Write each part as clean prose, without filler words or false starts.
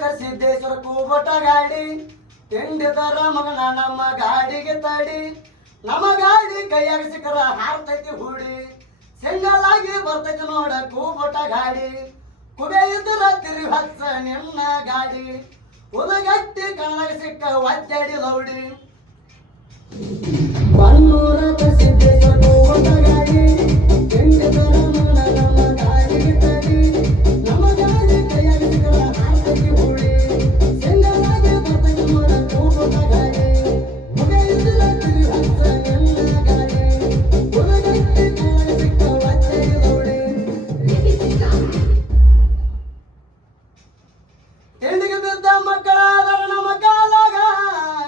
ಕಸಿದ್ದೇಶ್ವರ ಕೂಬಟ ಗಾಡಿ ತಿಂಡಿದರ ಮಗನ ನಮ್ಮ ಗಾಡಿಗೆ ತಡಿ ನಮ್ಮ ಗಾಡಿ ಕೈಯಾಗ ಸಿಕ್ಕರ ಹಾರ್ತೈತಿ ಹೂಡಿ ಸಿಂಗಲ್ ಆಗಿ ಬರ್ತೈತಿ ನೋಡ ಕೂಬಟ ಗಾಡಿ ಕುಬೆ ಇದ್ರ ತಿರಿ ಹಚ್ಚ ನಿನ್ನ ಗಾಡಿ ಉಲಗಟ್ಟಿ ಕಣ್ಣಾಗ ಸಿಕ್ಕ ಒದ್ದಾಡಿ ಲೌಡಿ ಬನ್ನೂರ ಕಸಿದ್ದೇಶ್ವರ ಕೂಬಟ ಗಾಡಿ ತಿಂಡಿದರ ಮಗನ ನಮ್ಮ ಗಾಡಿಗೆ ತಡಿ ನಮ್ಮ ಗಾಡಿ ಕೈಯಾಗ ಸಿಕ್ಕರ ಹಾರ್ತೈತಿ ಹೂಡಿ ಸಿಂಗಲ್ ಆಗಿ ಬರ್ತೈತಿ ನೋಡ ಕೂಬಟ ಗಾಡಿ ಕುಬೆ ಇದ್ರ ತಿರಿ ಹಚ್ಚ ನಿನ್ನ ಗಾಡಿ ಉಲಗಟ್ಟಿ ಕಣ್ಣಾಗ ಸಿಕ್ಕ ಒದ್ದಾಡಿ ಲೌಡಿ ತಿಂಡಿಗೆ ಬಿದ್ದ ಮಕ್ಕಳಾದರ ನಮ್ಮ ಕಾಲಾಗ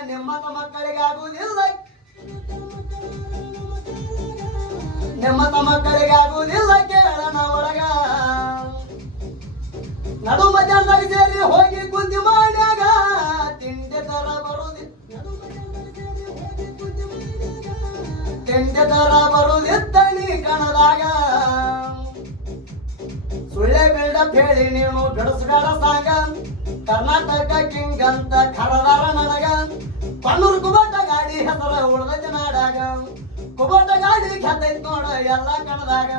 ನಿಮ್ಮತ ಮಕ್ಕಳಿಗಾಗುವುದಿಲ್ಲ ನಿಮ್ಮತ ಮಕ್ಕಳಿಗಾಗುವುದಿಲ್ಲ ಕೇಳಣ ಒಳಗ ನಡು ಮಧ್ಯಾಹ್ನದಾಗ ಸೇರಿ ಹೋಗಿ ಕುಂದಿ ಮಾಡ್ಯಾಗ ತಿಂಡಿ ತರ ಬರುದಿತ್ತ ನೀ ಕಣದಾಗ ಸುಳ್ಳೆ ಬಿಲ್ಡಪ್ ಹೇಳಿ ನೀನು ಬಿಡಿಸ್ಬೇಡ ಸಾಂಗ ಕರ್ನಾಟಕ ಕಿಂಗ್ ಅಂತ ಖರದಾರ ನನಗ ಪನ್ನೂರು ಕುಬಟ ಗಾಡಿ ಹೆಸರ ಉಳ್ದೈತಿ ನಾಡಾಗ ಕುಬಟ ಗಾಡಿ ಖ್ಯಾತೈತಿ ನೋಡ ಎಲ್ಲ ಕಣದಾಗ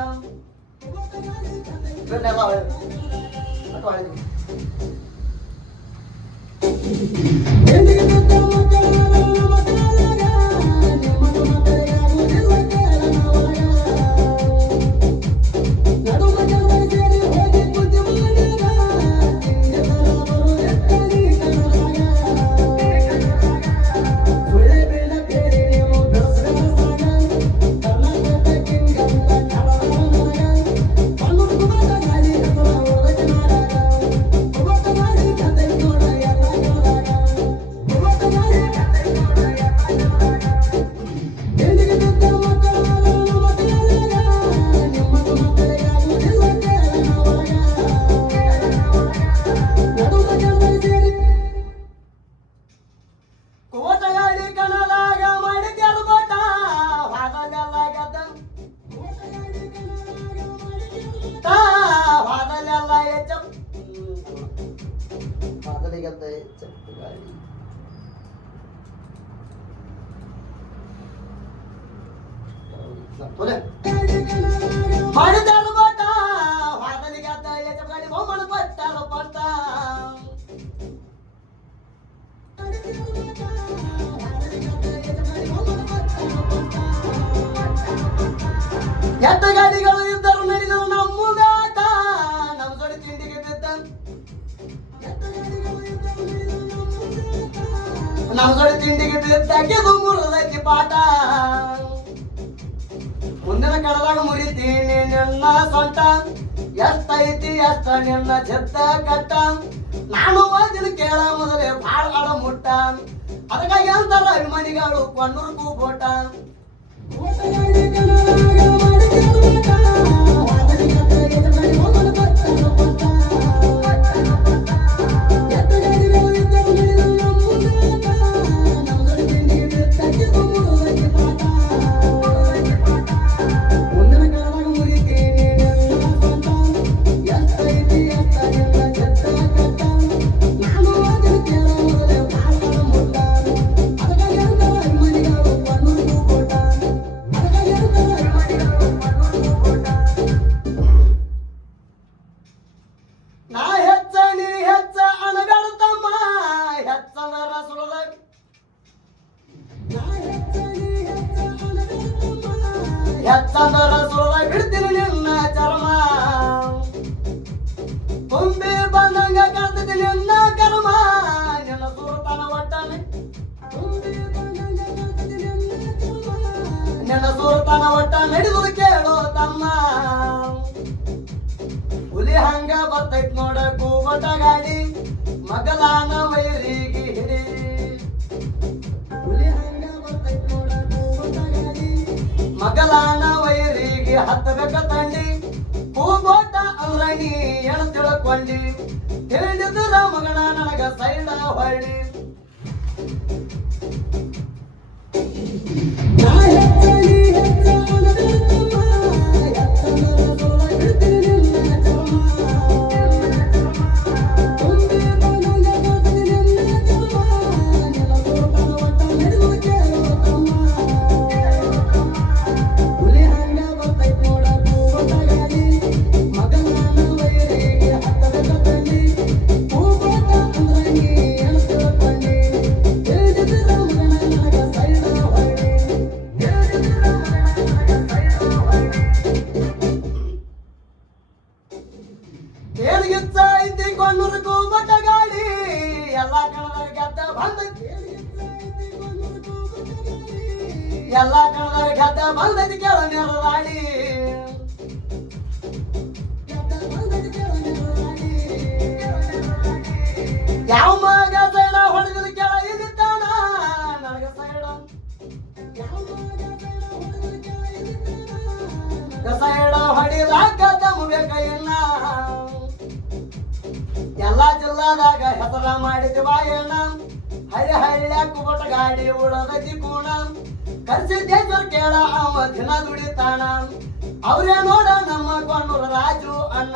ಮಾಡಿದಾರು ಬಟ ವಾದಲಿಗತ್ತ ಗಾಡಿ ಬಹುಮಾನ ಪಟ್ಟಾರ ಪಟ್ಟ ಎತ್ತ ಗಾಡಿಗಳು ಇದ್ದರು ನಡೆದರು ನಮ್ಮಗಾಟ ನಮ್ಮ ಜೋಡಿ ತಿಂಡಿಗೆ ಬಿದ್ದ ನಮ್ಮ ಜೋಡಿ ತಿಂಡಿಗೆ ಬಿದ್ದಾಕಿದು ಮುರಿದೈತಿ ಪಾಠ ಮುಂದಿನ ಕಡದಾಗ ಮುರಿತೀನಿ ನಿನ್ನ ಸೊಂಟ ಎಷ್ಟೈತಿ ಎಷ್ಟ ನಿನ್ನ ಚೆತ್ತ ಕಟ್ಟ ನಾನು ಓದಿನ ಕೇಳ ಮೊದಲೇ ಬಾಳ ಅಡ ಮುಟ್ಟ ಅದಕ್ಕಾಗಿ ಅಂತಾರ ಅಭಿಮಾನಿಗಳು ಕೊಂಡೂರು ಕೂಬೋಟ ಹೆಚ್ಚಂದರ ಸೋಲ ಬಿಡ್ತೀನಿ ನಿನ್ನ ಚರ್ಮ ತುಂಬಿ ಬಂದಂಗ ಕಾಡ್ತೀನಿ ನಿನ್ನ ಕರ್ಮ ನಿನ್ನ ಸುರತನ ಒಟ್ಟನೆ ನಿನ್ನ ಸುರತನ ಒಟ್ಟ ನಡೆದು ಕೇಳೋ ತಮ್ಮ ಹುಲಿ ಹಂಗ ಬರ್ತೈತ್ ನೋಡ ಕೂಬಟ ಗಾಡಿ ಮಗಲಾನ ವೈರಿಗೆ ಹಿಡಿ ಹುಲಿ ಹಂಗ ಬರ್ತೈತ್ ನೋಡ ಕೂಬಟ ಗಾಡಿ ಮಗಲಾನ ವೈರಿಗೆ ಹತ್ತಬೇಕ ತಂಡಿ ಕೂಬೋಟ ಅಂದ್ರಣಿ ಎಣ ತಿಳ್ಕೊಂಡಿ ತಿಳಿದಿದ್ರ ಮಗನ ನನಗ ಸೈಡ ಹೊಳ್ಳಿ ಬಂದೈತಿ ಎಲ್ಲ ಕಣದಾಗ ಗೆದ್ದ ಬಂದೈತಿ ಕೇಳ ನೆರಳಾಡಿ ಯಾವ ಮಗ ಸೈಡ ಹೊಡೆದ ಕೆಳ ಇದಿತ್ತಾನ ನನಗ ಸೈಡ ಸೈಡ ಹೊಡಿಲಾಕ ದಮ್ಮಬೇಕ ಇನ್ನ ಎಲ್ಲಾ ಜಿಲ್ಲಾದಾಗ ಹೆಸರ ಮಾಡಿದ ವಾಯಣ್ಣ ಹಳ್ಳಿ ಹಳ್ಳಿ ಕುಬಟ ಗಾಡಿ ಉಳದತಿ ಕೂಣ ಕರ್ಸಿದ್ದೇಶ್ವರ ಕೇಳ ಅವ ದಿನ ದುಡಿತಾನ ಅವ್ರೇ ನೋಡ ನಮ್ಮ ಕೊಂಡೂರ ರಾಜು ಅಣ್ಣ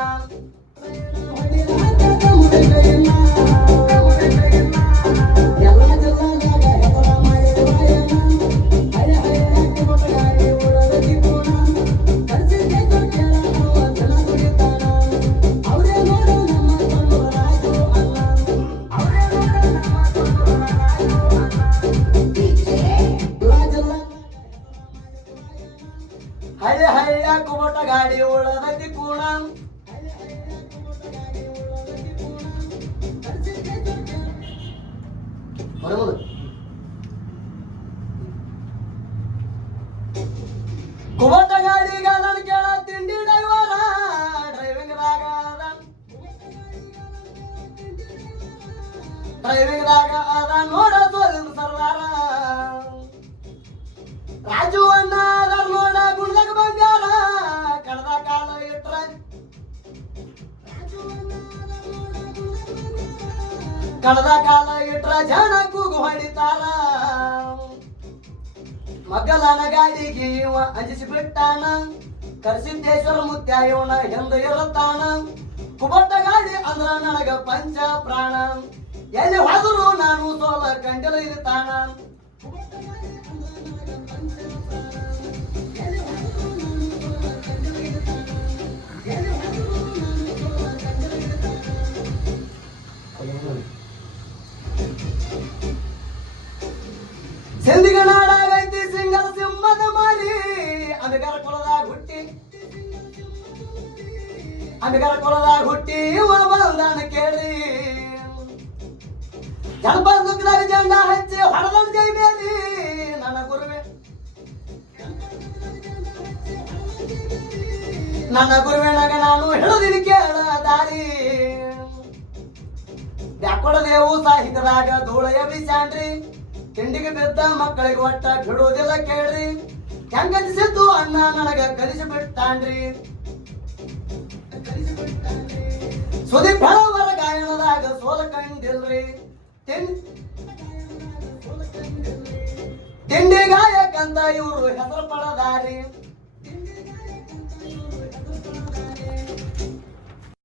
ಎಲ್ಲಾ ಜಿಲ್ಲಾದಾಗ ಹೆಸರ ಮಾಡಿದ ವಾಯಣ್ಣ ಹಳ್ಳಿ ಹಳ್ಳಿ ಕುಬಟ ಗಾಡಿ ಉಳದತಿ ಕೂಣ ಕರ್ಸಿದ್ದೇಶ್ವರ ಕೇಳ ಅವ ದಿನ ದುಡಿತಾನ ಅವ್ರೇ ನೋಡ ನಮ್ಮ ಕೊಂಡೂರ ರಾಜು ಅಣ್ಣ ಅವ್ರೇ ನೋಡ ನಮ್ಮ ಕೊಂಡೂರ ರಾಜು ಹಳ್ಳಿ ಹಳ್ಳಿ ಕುಬಟ ಗಾಡಿ ಉಳದತಿ ಕೂಣ ಕುಬಟ ಗಾಡಿಗ ನನ್ ಕೇಳ ತಿಂಡಿ ಡ್ರೈವರ ಡ್ರೈವಿಂಗ್ದಾಗ ಅದ ನೋಡ ಸೋಲಿನ ಸರ್ದಾರ ರಾಜು ಅಣ್ಣ ಅದ ನೋಡ ಗುಣದಾಗ ಬಂಗಾರ ಕಳೆದ ಕಾಲ ಇಟ್ರ ಕಳೆದ ಕಾಲ ಇಟ್ರ ಜನ ಕೂಗು ಹೊಡಿತಾರ ಮಗ್ಗಲನ ಗಾಡಿಗೆ ಇವ ಅಂಜಿಸಿ ಬಿಟ್ಟಾನ ಕರ್ಸಿದ್ದೇಶ್ವರ ಮುತ್ಯ ಇವನ ಎಂದು ಇರುತ್ತಾನ ಕುಬಟ ಗಾಡಿ ಅಂದ್ರ ನನಗ ಪಂಚ ಪ್ರಾಣ ಎಲ್ಲಿ ಹೋದ್ರು ನಾನು ಸೋಲ ಕಂಡಲ ಇರ್ತಾನ ಸಿಂಧಿಗ ನಾಡಾಗೈತಿ ಸಿಂಗಲ ಸಿಂಹದ ಮಾರಿ ಅಂಬಿಗರ ಕೊಳದಾಗ ಹುಟ್ಟಿ ಇವ ಬಂದಾನ ಕೇಳಿ ಜನಪದ ಜಂಡ ಹಚ್ಚಿ ಹೊಡೆದ ಜೈ ಬೇರಿ ನನ್ನ ಗುರುವಿನಾಗ ನಾನು ಹಿಡಿದಿನಿ ಕೇಳ ದಾರಿ ಬ್ಯಾಕೊಡದೇವು ಸಾಹಿತ್ಯದಾಗ ಧೂಳಯ ಬಿಸಾನ್ರಿ ತಿಂಡಿಗೆ ಬಿದ್ದ ಮಕ್ಕಳಿಗೆ ಒಟ್ಟ ಬಿಡುವುದಿಲ್ಲ ಕೇಳ್ರಿ ಹೆಂಗನಿಸಿದ್ದು ಅಣ್ಣ ನನಗ ಕಲಿಸಿ ಬಿಟ್ಟಾನ್ರಿ ಸುದೀಪ್ ಅವರ ಗಾಯನದಾಗ ಸೋಲ ಕಂಡಿಲ್ರಿ ತಿಂಡಿ ಗಾಯಕಂತ ಇವರು ಹೆಸರು ಪಡದಾರಿ